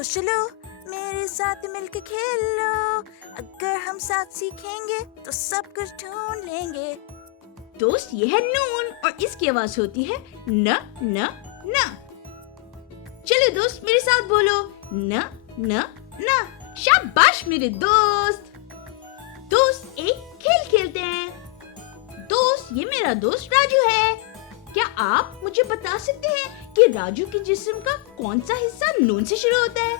दोस्त चलो मेरे साथ मिलके खेलो, अगर हम साथ सीखेंगे तो सब कुछ ढूंढ लेंगे। दोस्त ये है नून और इसकी आवाज होती है न न न। चलो दोस्त मेरे साथ बोलो न न न। शाबाश मेरे दोस्त। दोस्त एक खेल खेलते हैं। दोस्त ये मेरा दोस्त राजू है। क्या आप मुझे बता सकते हैं कि राजू के जिस्म का कौन सा हिस्सा नून से शुरू होता है?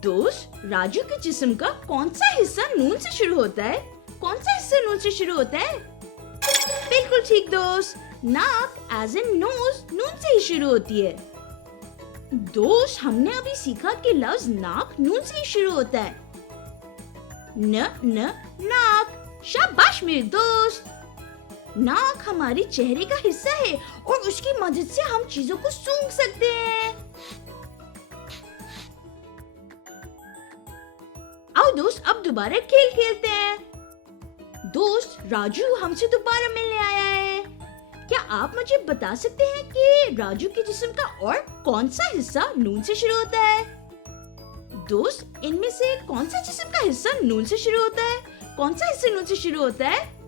दोस्त राजू के जिस्म का कौन सा हिस्सा नून से शुरू होता है? कौन सा हिस्सा नून से शुरू होता है? बिल्कुल ठीक दोस्त, नाक एज इन नोज नून से ही शुरू होती है। दोस्त हमने अभी सीखा कि लफ्ज नाक नून से ही शुरू होता है। न न नाक। शाबाश मेरे दोस्त। नाक हमारे चेहरे का हिस्सा है और उसकी मदद से हम चीजों को सूंघ सकते हैं। आओ दोस्त अब दोबारा खेल खेलते हैं। दोस्त राजू हमसे दोबारा मिलने आया है। क्या आप मुझे बता सकते हैं कि राजू के जिस्म का और कौन सा हिस्सा नून से शुरू होता है? दोस्त इनमें से कौन सा जिस्म का हिस्सा नून से शुरू होता है? कौन सा हिस्सा नून से शुरू होता है?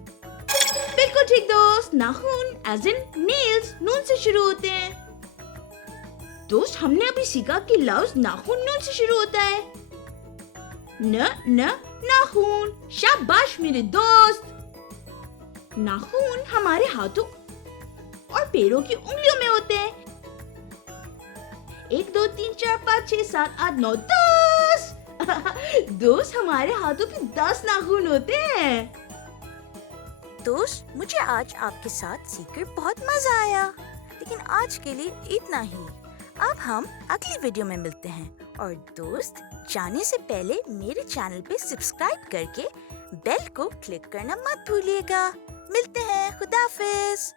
बिल्कुल ठीक दोस्त, नाखून एज इन नेल्स नून से शुरू होते हैं। दोस्त हमने अभी सीखा कि लफ्ज नाखून नून से शुरू होता है। न न नाखून। शाबाश मेरे दोस्त। नाखून हमारे हाथों और पैरों की उंगलियों में होते हैं। 1 2 3 4 5 6 7 8 9 10। दोस्त हमारे हाथों के 10 नाखून होते हैं। दोस्त मुझे आज आपके साथ सीखकर बहुत मजा आया, लेकिन आज के लिए इतना ही। अब हम अगली वीडियो में मिलते हैं और दोस्त जाने से पहले मेरे चैनल पे सब्सक्राइब करके बेल को क्लिक करना मत भूलिएगा। मिलते हैं, खुदा हाफिज।